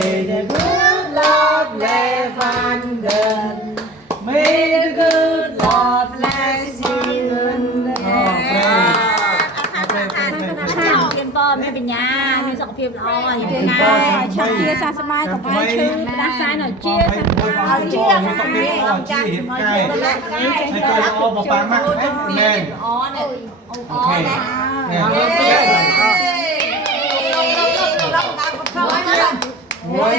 May the good Lord bless London. May the good Lord bless you. จะออกกันป้อมไม่เป็นยามีสองเพียบร้อยเป็นไงชอบเชียร์ซาสมายกับไอ้ชื่อด้านซ้ายหน่อยเชียร์ซาสมายเชียร์ค่ะลองจังมาเชียร์แล้วให้ก็เอาบอกปากมากแม่อ๋อเนี่ยอ๋อเนี่ยโอ้ย